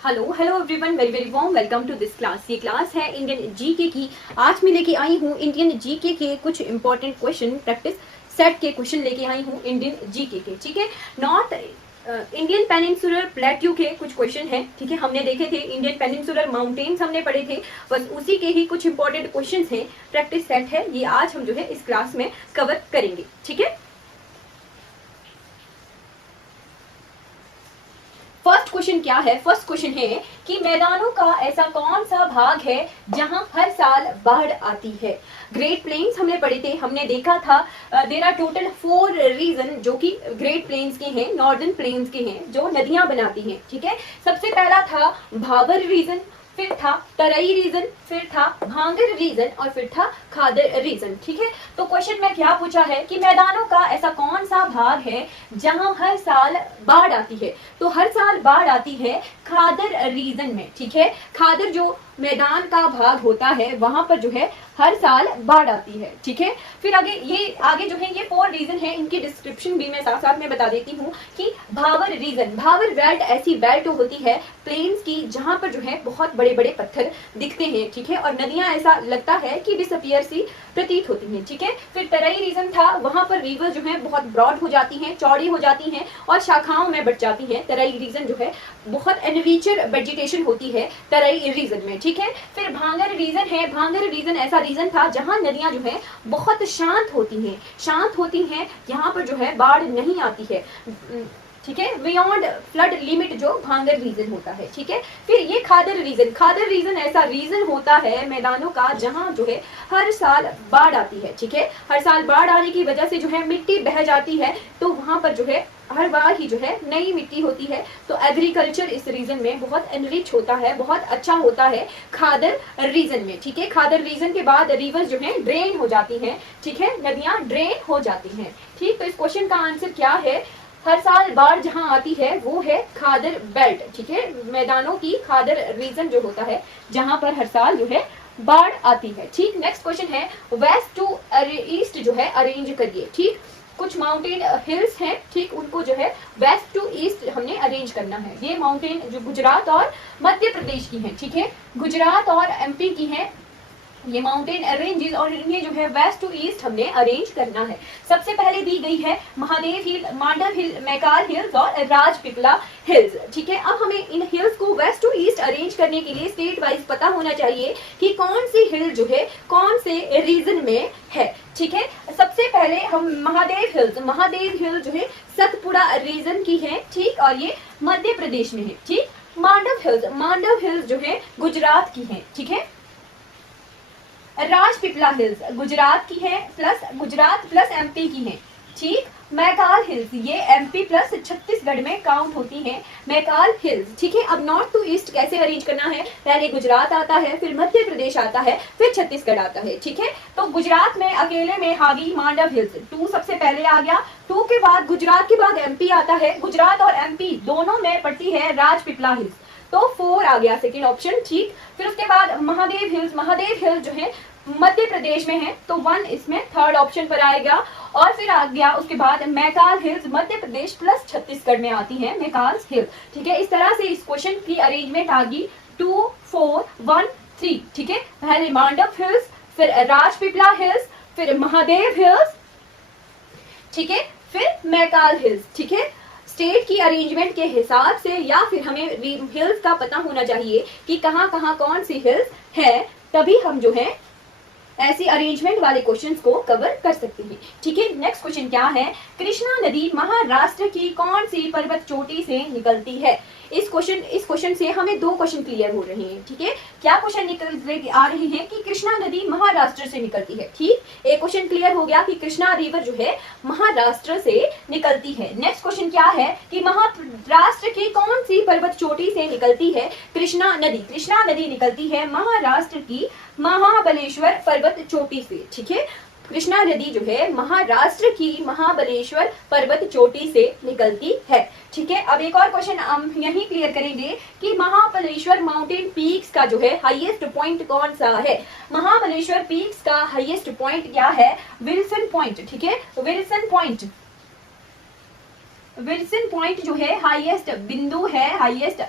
Hello hello everyone, very very warm welcome to this class. ये class है Indian GK की। आज मैं लेके आई हूँ इंडियन जीके के कुछ इंपॉर्टेंट क्वेश्चन, प्रैक्टिस सेट के क्वेश्चन लेके आई हूँ इंडियन जीके के। ठीक है, नॉर्थ इंडियन पेनिनसुलर प्लेट्यू के कुछ क्वेश्चन हैं। ठीक है, हमने देखे थे इंडियन पेनिनसुलर माउंटेन्स हमने पढ़े थे, बस उसी के ही कुछ इंपॉर्टेंट क्वेश्चन हैं, प्रैक्टिस सेट है। ये आज हम जो है इस क्लास में कवर करेंगे। ठीक है, फर्स्ट क्वेश्चन क्या है? फर्स्ट क्वेश्चन है कि मैदानों का ऐसा कौन सा भाग है जहां हर साल बाढ़ आती है। ग्रेट प्लेन्स हमने पढ़े थे, हमने देखा था देयर आर टोटल 4 रीजन जो कि ग्रेट प्लेन्स के हैं, नॉर्दर्न प्लेन्स के हैं, जो नदियां बनाती हैं। ठीक है, सबसे पहला था भाबर रीजन, फिर था तराई रीजन, फिर था भांगर रीजन और फिर था खादर रीजन। ठीक है, तो क्वेश्चन में क्या पूछा है कि मैदानों का ऐसा कौन सा भाग है जहां हर साल बाढ़ आती है। तो हर साल बाढ़ आती है खादर रीजन में। ठीक है, खादर जो मैदान का भाग होता है वहां पर जो है हर साल बाढ़ आती है। ठीक है, फिर आगे जो है ये 4 रीजन है, इनकी डिस्क्रिप्शन भी मैं साथ साथ में बता देती हूँ कि भावर रीजन, भावर बेल्ट ऐसी बेल्ट होती है प्लेन्स की जहां पर जो है बहुत बड़े बड़े पत्थर दिखते हैं। ठीक है, और नदियां ऐसा लगता है कि डिसअपियर सी प्रतीत होती हैं। ठीक है, फिर तराई रीजन था, वहां पर रिवर जो है बहुत ब्रॉड हो जाती हैं, चौड़ी हो जाती हैं और शाखाओं में बढ़ जाती हैं। तराई रीजन जो है बहुत एनरिचर वेजिटेशन होती है तराई रीजन में। ठीक है, फिर भांगर रीजन है, भांगर रीजन ऐसा रीजन था जहां नदियां जो है बहुत शांत होती हैं, यहाँ पर जो है बाढ़ नहीं आती है। ठीक है, बियॉन्ड फ्लड लिमिट जो भांगर रीजन होता है। ठीक है, फिर ये खादर रीजन, खादर रीजन ऐसा रीजन होता है मैदानों का जहां जो है हर साल बाढ़ आती है। ठीक है, हर साल बाढ़ आने की वजह से जो है मिट्टी बह जाती है, तो वहां पर जो है हर बार ही जो है नई मिट्टी होती है, तो एग्रीकल्चर इस रीजन में बहुत एनरिच होता है, बहुत अच्छा होता है खादर रीजन में। ठीक है, खादर रीजन के बाद रिवर्स जो है ड्रेन हो जाती हैं। ठीक है, नदियां ड्रेन हो जाती हैं। ठीक, तो इस क्वेश्चन का आंसर क्या है? हर साल बाढ़ जहां आती है वो है खादर बेल्ट। ठीक है, मैदानों की खादर रीजन जो होता है जहां पर हर साल जो है बाढ़ आती है। ठीक, नेक्स्ट क्वेश्चन है वेस्ट टू ईस्ट जो है अरेंज करिए। ठीक, कुछ माउंटेन हिल्स हैं, ठीक, उनको जो है वेस्ट टू ईस्ट हमने अरेंज करना है। ये माउंटेन जो गुजरात और मध्य प्रदेश की हैं। ठीक है, गुजरात और एमपी की हैं ये माउंटेन रेंजेस, और इन्हें जो है वेस्ट टू ईस्ट हमने अरेंज करना है। सबसे पहले दी गई है महादेव हिल, मांडव हिल, मैकाल हिल्स और राजपिपला हिल्स। ठीक है, अब हमें इन हिल्स को वेस्ट टू ईस्ट अरेंज करने के लिए स्टेट वाइज पता होना चाहिए कि कौन सी हिल जो है कौन से रीजन में है। ठीक है, सबसे पहले हम महादेव हिल जो है सतपुड़ा रीजन की है। ठीक, और ये मध्य प्रदेश में है। ठीक, मांडव हिल्स जो है गुजरात की है। ठीक है, राजपिपला हिल्स गुजरात की है, गुजरात प्लस एमपी की है। ठीक, मैकाल हिल्स ये एमपी प्लस छत्तीसगढ़ में काउंट होती हैं, मैकाल हिल्स। ठीक है, अब नॉर्थ टू ईस्ट कैसे अरेंज करना है? पहले गुजरात आता है, फिर मध्य प्रदेश आता है, फिर छत्तीसगढ़ आता है। ठीक है, तो गुजरात में अकेले में हागी मांडव हिल्स 2 सबसे पहले आ गया। 2 के बाद गुजरात के बाद एमपी आता है, गुजरात और एमपी दोनों में पड़ती है राजपिपला हिल्स, तो 4 आ गया सेकेंड ऑप्शन। ठीक, फिर उसके बाद महादेव हिल्स जो है मध्य प्रदेश में है, तो 1 इसमें थर्ड ऑप्शन पर आएगा। और फिर आ गया उसके बाद मैकाल हिल्स, मध्य प्रदेश प्लस छत्तीसगढ़ में आती है मैकाल हिल्स। ठीक है, इस तरह से इस क्वेश्चन की अरेंजमेंट आ गई 2 4 1 3। ठीक है, पहले मांडव हिल्स, फिर राजपिपला हिल्स, फिर महादेव हिल्स, ठीक है, फिर मैकाल हिल्स। ठीक है, स्टेट की अरेंजमेंट के हिसाब से या फिर हमें हिल्स का पता होना चाहिए कि कहाँ कहाँ कौन सी हिल्स है, तभी हम जो है ऐसी अरेंजमेंट वाले क्वेश्चंस को कवर कर सकते हैं। ठीक है, नेक्स्ट क्वेश्चन क्या है? कृष्णा नदी महाराष्ट्र की कौन सी पर्वत चोटी से निकलती है? इस क्वेश्चन से हमें 2 क्वेश्चन क्लियर हो रहे हैं। ठीक है, क्या क्वेश्चन निकल आ रहे हैं कि कृष्णा नदी महाराष्ट्र से निकलती है। ठीक, एक क्वेश्चन क्लियर हो गया कि कृष्णा रिवर जो है महाराष्ट्र से निकलती है। नेक्स्ट क्वेश्चन क्या है कि महाराष्ट्र की कौन सी पर्वत चोटी से निकलती है कृष्णा नदी निकलती है महाराष्ट्र की महाबलेश्वर पर्वत चोटी से। ठीक है, कृष्णा नदी जो है महाराष्ट्र की महाबलेश्वर पर्वत चोटी से निकलती है। ठीक है, अब एक और क्वेश्चन हम यही क्लियर करेंगे कि महाबलेश्वर माउंटेन पीक्स का जो है हाईएस्ट पॉइंट कौन सा है? महाबलेश्वर पीक्स का हाईएस्ट पॉइंट क्या है? Wilson point. ठीक है, विल्सन पॉइंट जो है हाईएस्ट बिंदु है, हाईएस्ट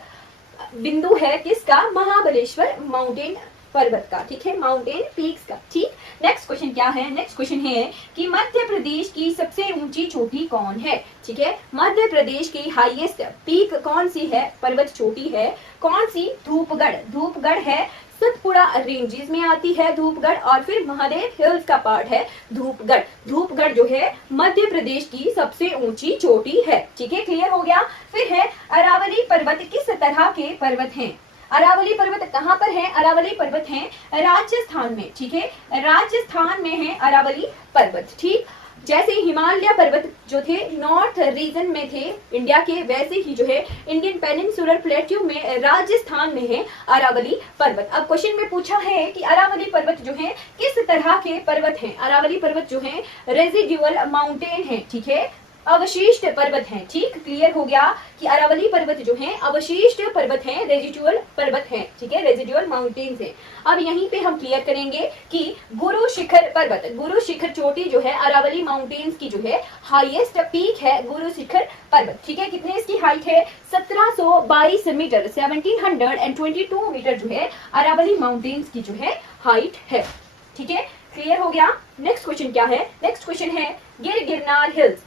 बिंदु है किसका, महाबलेश्वर माउंटेन पर्वत का, ठीक है, माउंटेन पीक्स का। ठीक, नेक्स्ट क्वेश्चन क्या है, नेक्स्ट क्वेश्चन है कि मध्य प्रदेश की सबसे ऊंची चोटी कौन है। ठीक है, मध्य प्रदेश की हाईएस्ट पीक कौन सी है, पर्वत चोटी है कौन सी, धूपगढ़, धूपगढ़ है, सतपुड़ा रेंजेस में आती है धूपगढ़, और फिर महादेव हिल्स का पार्ट है धूपगढ़। धूपगढ़ जो है मध्य प्रदेश की सबसे ऊंची चोटी है। ठीक है, क्लियर हो गया। फिर है अरावली पर्वत किस तरह के पर्वत हैं, अरावली पर्वत कहाँ पर है, अरावली पर्वत है राजस्थान में। ठीक है, राजस्थान में है अरावली पर्वत। ठीक, जैसे हिमालय पर्वत जो थे नॉर्थ रीजन में थे इंडिया के, वैसे ही जो है इंडियन पेनिनसुलर प्लेट्यू में राजस्थान में है अरावली पर्वत। अब क्वेश्चन में पूछा है कि अरावली पर्वत जो है किस तरह के पर्वत हैं, अरावली पर्वत जो है रेजिडुअल माउंटेन है। ठीक है, अवशिष्ट पर्वत हैं। ठीक, क्लियर हो गया कि अरावली पर्वत जो है अवशिष्ट पर्वत हैं, रेजिडुअल पर्वत हैं। ठीक है, रेजिडुअल माउंटेन्स हैं। अब यहीं पे हम क्लियर करेंगे कि गुरु शिखर पर्वत, गुरु शिखर चोटी जो है अरावली माउंटेन्स की जो है हाईएस्ट पीक है गुरु शिखर पर्वत। ठीक है, कितने इसकी हाइट है, 1722 मीटर, 1722 मीटर जो है अरावली माउंटेन्स की जो है हाइट है। ठीक है, क्लियर हो गया। नेक्स्ट क्वेश्चन क्या है, नेक्स्ट क्वेश्चन है गिरगिरनार हिल्स,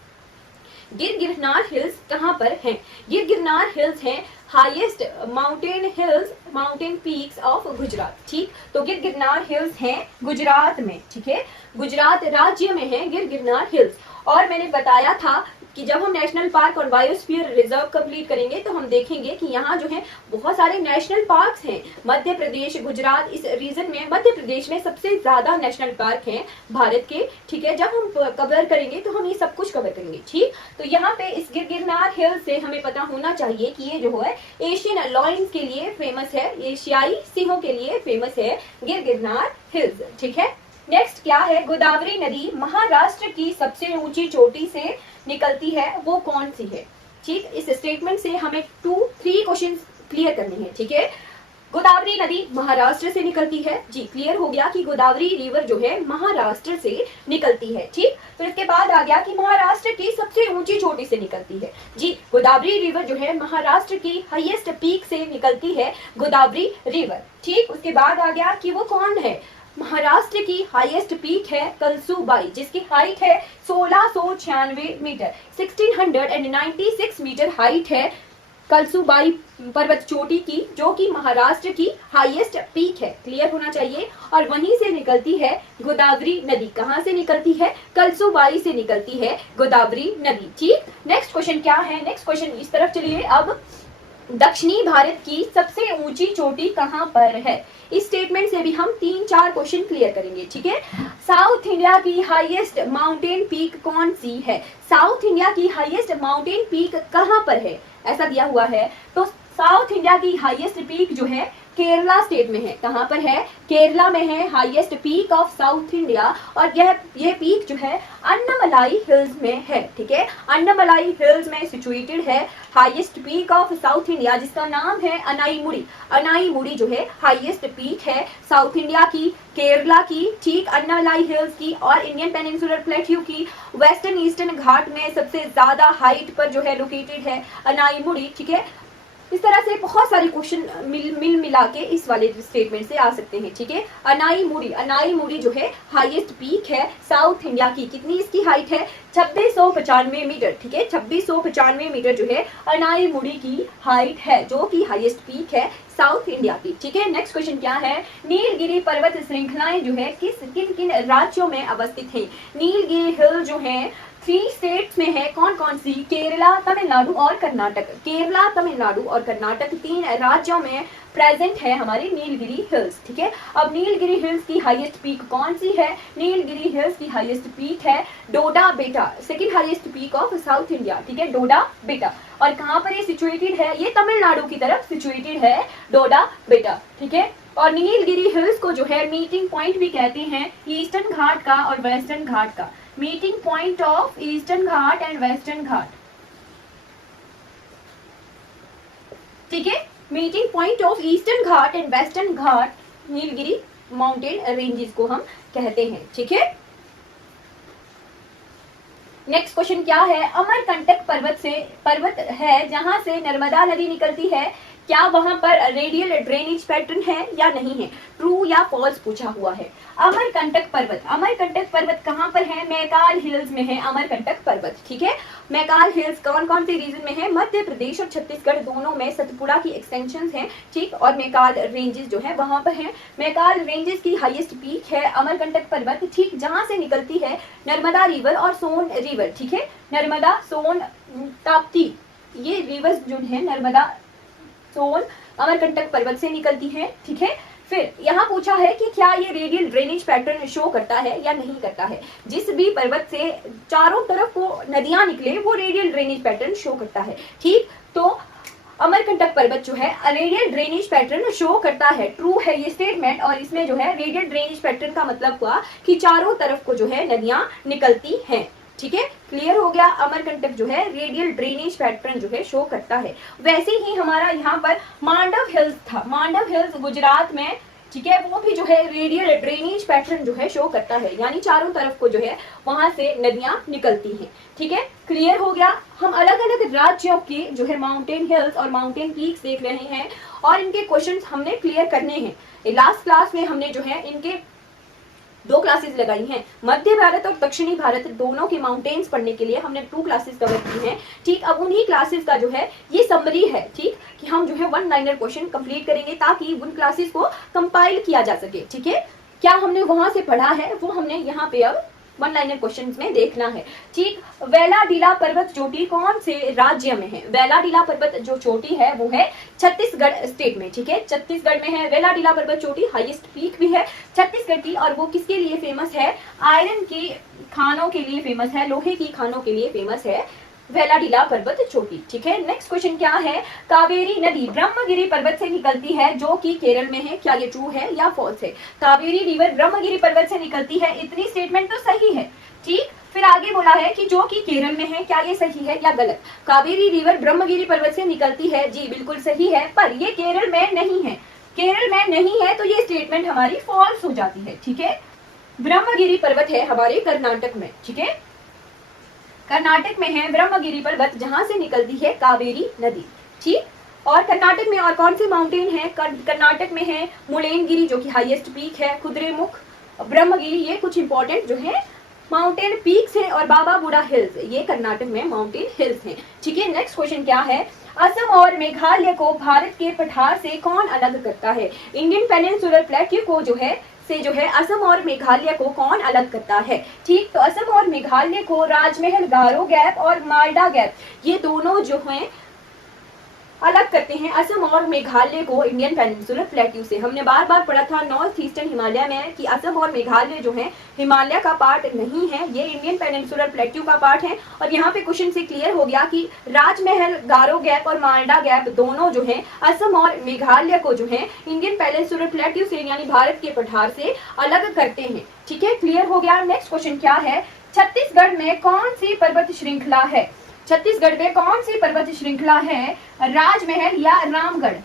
गिरगिरनार हिल्स कहाँ पर हैं, गिरगिरनार हिल्स हैं highest mountain hills, mountain peaks of Gujarat. ठीक, तो गिरगिरनार हिल्स हैं गुजरात में। ठीक है, गुजरात राज्य में है गिरगिरनार हिल्स। और मैंने बताया था कि जब हम नेशनल पार्क और बायोस्फीयर रिजर्व कंप्लीट करेंगे तो हम देखेंगे कि यहाँ जो है बहुत सारे नेशनल पार्क्स हैं, मध्य प्रदेश, गुजरात, इस रीजन में मध्य प्रदेश में सबसे ज्यादा नेशनल पार्क हैं भारत के। ठीक है, जब हम कवर करेंगे तो हम ये सब कुछ कवर करेंगे। ठीक, तो यहाँ पे इस गिरगिरनार हिल से हमें पता होना चाहिए कि ये जो है एशियन लॉयंस के लिए फेमस है, एशियाई सिंहों के लिए फेमस है गिरगिरनार हिल्स। ठीक है, नेक्स्ट क्या है, गोदावरी नदी महाराष्ट्र की सबसे ऊंची चोटी से निकलती है, वो कौन सी है। ठीक, इस स्टेटमेंट से हमें 2-3 क्वेश्चन क्लियर करने हैं। ठीक है, गोदावरी नदी महाराष्ट्र से निकलती है, जी क्लियर हो गया कि गोदावरी रिवर जो है महाराष्ट्र से निकलती है। ठीक, तो इसके बाद आ गया कि महाराष्ट्र की सबसे ऊंची चोटी से निकलती है, जी गोदावरी रिवर जो है महाराष्ट्र की हाईएस्ट पीक से निकलती है गोदावरी रिवर। ठीक, उसके बाद आ गया कि वो कौन है, महाराष्ट्र की हाईएस्ट पीक है कलसूबाई, जिसकी हाइट है 1696 मीटर, 1696 मीटर हाइट है कलसूबाई पर्वत चोटी की, जो कि महाराष्ट्र की हाईएस्ट पीक है, क्लियर होना चाहिए। और वहीं से निकलती है गोदावरी नदी, कहाँ से निकलती है, कलसूबाई से निकलती है गोदावरी नदी। ठीक, नेक्स्ट क्वेश्चन क्या है, नेक्स्ट क्वेश्चन इस तरफ चलिए। अब दक्षिणी भारत की सबसे ऊंची चोटी कहाँ पर है, इस स्टेटमेंट से भी हम 3-4 क्वेश्चन क्लियर करेंगे। ठीक है, साउथ इंडिया की हाईएस्ट माउंटेन पीक कौन सी है, साउथ इंडिया की हाईएस्ट माउंटेन पीक कहाँ पर है, ऐसा दिया हुआ है। तो साउथ इंडिया की हाईएस्ट पीक जो है केरला स्टेट में है, कहाँ पर है, केरला में है highest peak of south India. और यह पीक जो है अन्नामलाई हिल्स में है। ठीक है, अन्नामलाई हिल्स में सिचुएटेड है highest peak of south India, जिसका नाम है अनाईमुड़ी। अनाईमुड़ी जो है हाईएस्ट पीक है साउथ इंडिया की, केरला की, ठीक, अन्नामलाई हिल्स की और इंडियन पेनिनसुलर प्लेट्यू की वेस्टर्न ईस्टर्न घाट में सबसे ज्यादा हाइट पर जो है लोकेटेड है अनाईमुड़ी। ठीक है, इस तरह से बहुत सारे क्वेश्चन मिल मिला के इस वाले स्टेटमेंट से आ सकते हैं। ठीक है, अनाईमुड़ी जो है हाईएस्ट पीक है साउथ इंडिया की, कितनी इसकी हाइट है, 2695 मीटर। ठीक है, 2695 मीटर जो है अनाईमुड़ी की हाइट है, जो कि हाईएस्ट पीक है साउथ इंडिया की। ठीक है, नेक्स्ट क्वेश्चन क्या है, नीलगिरी पर्वत श्रृंखलाएं जो है किन किन राज्यों में अवस्थित है, नीलगिरी हिल जो है 3 स्टेट्स में है, कौन कौन सी, केरला, तमिलनाडु और कर्नाटक। केरला, तमिलनाडु और कर्नाटक 3 राज्यों में प्रेजेंट है हमारी नीलगिरी हिल्स। ठीक है, अब नीलगिरी हिल्स की हाईएस्ट पीक कौन सी है, नीलगिरी हिल्स की हाईएस्ट पीक है डोडा बेटा, second highest peak of south India. ठीक है, डोडा बेटा। और कहाँ पर ये सिचुएटेड है, ये तमिलनाडु की तरफ सिचुएटेड है डोडा बेटा। ठीक है, और नीलगिरी हिल्स को जो है मीटिंग पॉइंट भी कहते हैं ईस्टर्न घाट का और वेस्टर्न घाट का, meeting point of Eastern Ghat and Western Ghat. ठीक है, meeting point of Eastern Ghat and Western Ghat Nilgiri mountain ranges को हम कहते हैं। ठीक है, नेक्स्ट क्वेश्चन क्या है, अमरकंटक पर्वत है जहां से नर्मदा नदी निकलती है, क्या वहां पर रेडियल ड्रेनेज पैटर्न है या नहीं है, ट्रू या फॉल्स पूछा हुआ है। अमरकंटक पर्वत, अमरकंटक पर्वत कहाँ पर है, मैकाल हिल्स में है अमरकंटक पर्वत, ठीक है। मैकाल हिल्स कौन कौन से रीजन में है, मध्य प्रदेश और छत्तीसगढ़ दोनों में सतपुड़ा की एक्सटेंशन है, ठीक, और मैकाल रेंजेस जो है वहां पर है। मैकाल रेंजेस की हाईएस्ट पीक है अमरकंटक पर्वत, ठीक, जहां से निकलती है नर्मदा रिवर और सोन रिवर, ठीक है। नर्मदा, सोन, ताप्ती, ये रिवर्स जो है नर्मदा, सोन, अमरकंटक पर्वत से निकलती है, ठीक है। फिर यहाँ पूछा है कि क्या ये रेडियल ड्रेनेज पैटर्न शो करता है या नहीं करता है। जिस भी पर्वत से चारों तरफ को नदियां निकले वो रेडियल ड्रेनेज पैटर्न शो करता है, ठीक। तो अमरकंटक पर्वत जो है रेडियल ड्रेनेज पैटर्न शो करता है, ट्रू है ये स्टेटमेंट। और इसमें जो है रेडियल ड्रेनेज पैटर्न का मतलब हुआ कि चारों तरफ को जो है नदियां निकलती हैं, ठीक है। क्लियर हो गया, अमरकंटक जो है रेडियल ड्रेनेज पैटर्न जो है शो करता है। वैसे ही हमारा यहाँ पर मांडव हिल्स था, मांडव हिल्स गुजरात में, ठीक है, वो भी जो है रेडियल ड्रेनेज पैटर्न जो है शो करता है, यानी चारों तरफ को जो है वहां से नदियां निकलती हैं, ठीक है। क्लियर हो गया। हम अलग अलग राज्यों के जो है माउंटेन हिल्स और माउंटेन पीक्स देख रहे हैं और इनके क्वेश्चंस हमने क्लियर करने हैं। लास्ट क्लास में हमने जो है इनके 2 क्लासेस लगाई हैं, मध्य भारत और दक्षिणी भारत दोनों के माउंटेन्स पढ़ने के लिए हमने 2 क्लासेस कवर की हैं, ठीक। अब उन्हीं क्लासेस का जो है ये समरी है, ठीक, कि हम जो है 1 लाइनर क्वेश्चन कंप्लीट करेंगे ताकि उन क्लासेस को कंपाइल किया जा सके, ठीक है। क्या हमने वहां से पढ़ा है वो हमने यहाँ पे अब 1 लाइनर क्वेश्चन में देखना है, ठीक। वेलाडीला पर्वत चोटी कौन से राज्य में है, वेलाडीला पर्वत जो चोटी है वो है छत्तीसगढ़ स्टेट में, ठीक है, छत्तीसगढ़ में है वेलाडीला पर्वत चोटी, हाईएस्ट पीक भी है छत्तीसगढ़ की। और वो किसके लिए फेमस है, आयरन की खानों के लिए फेमस है, लोहे की खानों के लिए फेमस है वेलाडीला पर्वत चोटी, ठीक है। नेक्स्ट क्वेश्चन क्या है, कावेरी नदी ब्रह्मगिरी पर्वत से निकलती है जो कि केरल में है, क्या ये ट्रू है या फॉल्स है। कावेरी रिवर ब्रह्मगिरी पर्वत से निकलती है, इतनी स्टेटमेंट तो सही है, ठीक। फिर आगे बोला है कि जो कि केरल में है, क्या ये सही है या गलत। कावेरी रिवर ब्रह्मगिरी पर्वत से निकलती है, जी बिल्कुल सही है, पर ये केरल में नहीं है, केरल में नहीं है तो ये स्टेटमेंट हमारी फॉल्स हो जाती है, ठीक है। ब्रह्मगिरी पर्वत है हमारे कर्नाटक में, ठीक है, कर्नाटक में है ब्रह्मगिरी पर्वत जहां से निकलती है कावेरी नदी, ठीक। और कर्नाटक में और कौन से माउंटेन है, कर्नाटक में है मुलेनगिरी जो कि हाईएस्ट पीक है, कुद्रेमुख, ब्रह्मगिरी, ये कुछ इंपॉर्टेंट जो है माउंटेन पीक्स है, और बाबा बुडा हिल्स, ये कर्नाटक में माउंटेन हिल्स हैं, ठीक है। नेक्स्ट क्वेश्चन क्या है, असम और मेघालय को भारत के पठार से कौन अलग करता है। इंडियन पेनिनसुलर प्लेट्यू को जो है से जो है असम और मेघालय को कौन अलग करता है, ठीक। तो असम और मेघालय को राजमहल गारो गैप और माल्डा गैप, ये दोनों जो हैं अलग करते हैं असम और मेघालय को इंडियन पेनिनसुलर प्लेट्यू से। हमने बार बार पढ़ा था नॉर्थ ईस्टर्न हिमालय में कि असम और मेघालय जो है हिमालय का पार्ट नहीं है, ये इंडियन पेनिनसुलर प्लेट्यू का पार्ट है। और यहाँ पे क्वेश्चन से क्लियर हो गया कि राजमहल गारो गैप और माल्डा गैप दोनों जो है असम और मेघालय को जो है इंडियन पेनिनसुलर प्लेट्यू से यानी भारत के पठार से अलग करते हैं, ठीक है। क्लियर हो गया। नेक्स्ट क्वेश्चन क्या है, छत्तीसगढ़ में कौन सी पर्वत श्रृंखला है, छत्तीसगढ़ में कौन सी पर्वत श्रृंखला है, राजमहल या रामगढ़।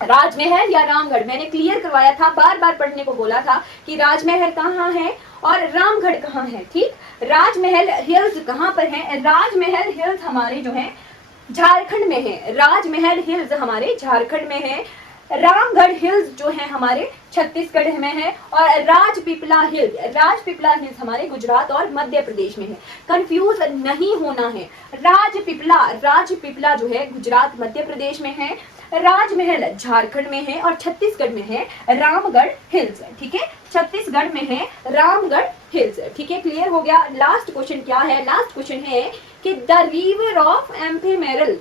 राजमहल या रामगढ़ मैंने क्लियर करवाया था, बार बार पढ़ने को बोला था कि राजमहल कहाँ है और रामगढ़ कहाँ है, ठीक। राजमहल हिल्स कहाँ पर है, राजमहल हिल्स हमारे जो है झारखंड में है, राजमहल हिल्स हमारे झारखंड में है। रामगढ़ हिल्स जो है हमारे छत्तीसगढ़ में है, और राजपीपला हिल्स हमारे गुजरात और मध्य प्रदेश में है। कंफ्यूज नहीं होना है, राजपीपला जो है गुजरात मध्य प्रदेश में है, राजमहल झारखंड में है, और छत्तीसगढ़ में है रामगढ़ हिल्स, ठीक है, छत्तीसगढ़ में है रामगढ़ हिल्स, ठीक है। क्लियर हो गया। लास्ट क्वेश्चन क्या है, लास्ट क्वेश्चन है कि the river of ephemeral,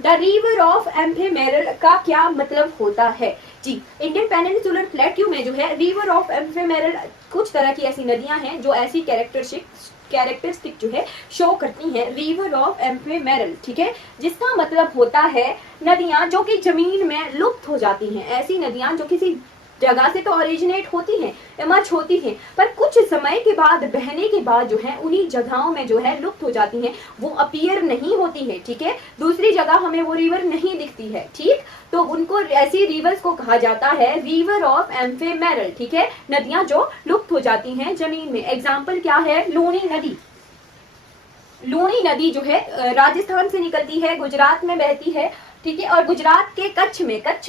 the river of ephemeral का क्या मतलब होता है, जी। इंडियन पेनिनसुलर प्लेट्यू में जो है रिवर ऑफ एम्फेमेरल कुछ तरह की ऐसी नदियां हैं जो ऐसी कैरेक्टरिस्टिक जो है शो करती हैं, रिवर ऑफ एम्फेमेरल, ठीक है, जिसका मतलब होता है नदियां जो कि जमीन में लुप्त हो जाती हैं, ऐसी नदियां जो किसी जगह से तो ओरिजिनेट होती हैं, इमर्ज होती हैं, पर कुछ समय के बाद बहने के बाद जो है उन्हीं जगहों में जो है लुप्त हो जाती हैं, वो अपीयर नहीं होती है, ठीक है, दूसरी जगह हमें वो रिवर नहीं दिखती है, ठीक। तो उनको ऐसी रिवर्स को कहा जाता है रिवर ऑफ एम्फेमेरल, ठीक है, नदियां जो लुप्त हो जाती हैं जमीन में। एग्जाम्पल क्या है, लूनी नदी, लूनी नदी जो है राजस्थान से निकलती है, गुजरात में बहती है, ठीक है। और गुजरात के कच्छ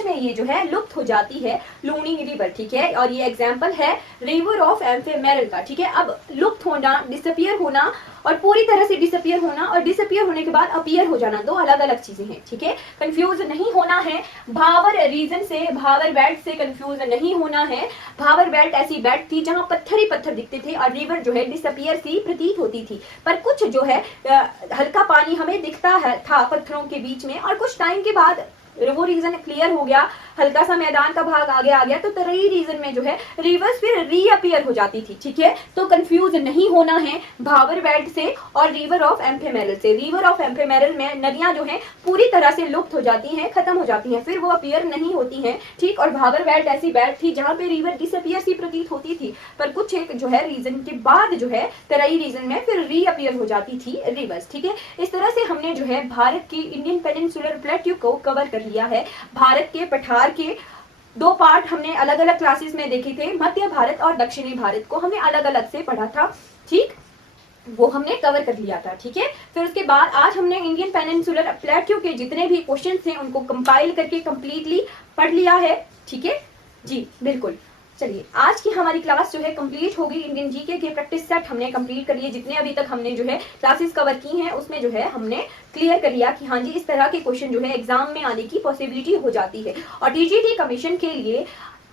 में ये जो है लुप्त हो जाती है लूनी रिवर, ठीक है। और ये एग्जाम्पल है रिवर ऑफ एम्फेमेरल का, ठीक है। अब लुप्त होना, डिसअपियर होना और पूरी तरह से डिसअपियर होना और डिसअपियर होने के बाद अपीयर हो जाना, दो अलग अलग चीजें हैं, ठीक है। कंफ्यूज नहीं होना है भावर रीजन से, भावर बेल्ट से कंफ्यूज नहीं होना है। भावर बेल्ट ऐसी बेल्ट थी जहां पत्थर ही पत्थर दिखते थे और रिवर जो है डिसअपियर सी प्रतीत होती थी, पर कुछ जो है हल्का पानी हमें दिखता है था पत्थरों के बीच में, और कुछ टाइम के बाद वो रीजन क्लियर हो गया, हल्का सा मैदान का भाग आगे आ गया, तो तराई रीजन में जो है रिवर्स फिर रीअपियर हो जाती थी, ठीक है। तो कंफ्यूज नहीं होना है भावर बेल्ट से और रिवर ऑफ एम्फेमेरल से। रिवर ऑफ एम्फेमेरल में नदियां जो है पूरी तरह से लुप्त हो जाती हैं, खत्म हो जाती हैं, फिर वो अपीयर नहीं होती हैं, ठीक। और भावर बेल्ट ऐसी बेल्ट थी जहां पे रिवर डिसअपियर सी प्रतीत होती थी, पर कुछ एक जो है रीजन के बाद जो है तराई रीजन में फिर रीअपियर हो जाती थी रिवर्स, ठीक है। इस तरह से हमने जो है भारत की इंडियन पेनिनसुलर प्लेट्यू को कवर कर लिया है। भारत के पठार के दो पार्ट हमने अलग अलग क्लासेस में देखे थे, मध्य भारत और दक्षिणी भारत को हमने अलग अलग से पढ़ा था, ठीक, वो हमने कवर कर लिया था, ठीक है। फिर उसके बाद आज हमने इंडियन पेनिनसुलर प्लेट्यू के जितने भी क्वेश्चन थे उनको कंपाइल करके कंप्लीटली पढ़ लिया है, ठीक है जी, बिल्कुल। चलिए आज की हमारी क्लास जो है कंप्लीट होगी। इंडियन जीके के प्रैक्टिस सेट हमने कंप्लीट कर लिए, जितने अभी तक हमने जो है क्लासेस कवर की हैं उसमें जो है हमने क्लियर कर लिया कि हाँ जी इस तरह के क्वेश्चन जो है एग्जाम में आने की पॉसिबिलिटी हो जाती है। और टीजीटी कमीशन के लिए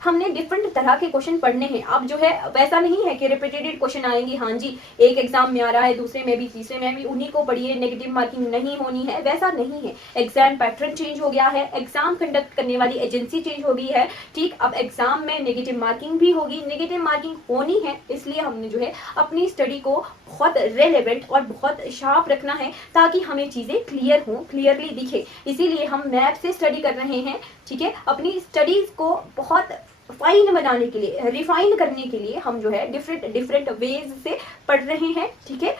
हमने डिफरेंट तरह के क्वेश्चन पढ़ने हैं। अब जो है वैसा नहीं है कि रिपीटेड क्वेश्चन आएंगे, हाँ जी एक एग्जाम में आ रहा है, दूसरे में भी, तीसरे में भी, उन्हीं को पढ़िए, नेगेटिव मार्किंग नहीं होनी है, वैसा नहीं है। एग्जाम पैटर्न चेंज हो गया है, एग्जाम कंडक्ट करने वाली एजेंसी चेंज हो गई है, ठीक। अब एग्जाम में नेगेटिव मार्किंग भी होगी, नेगेटिव मार्किंग होनी है, इसलिए हमने जो है अपनी स्टडी को बहुत रेलेवेंट और बहुत शार्प रखना है ताकि हमें चीजें क्लियर हों, क्लियरली दिखे। इसीलिए हम मैप से स्टडी कर रहे हैं, ठीक है। अपनी स्टडीज को बहुत फाइन बनाने के लिए, रिफाइन करने के लिए हम जो है डिफरेंट वेज से पढ़ रहे हैं, ठीक है।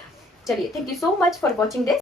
चलिए, thank you so much for watching this.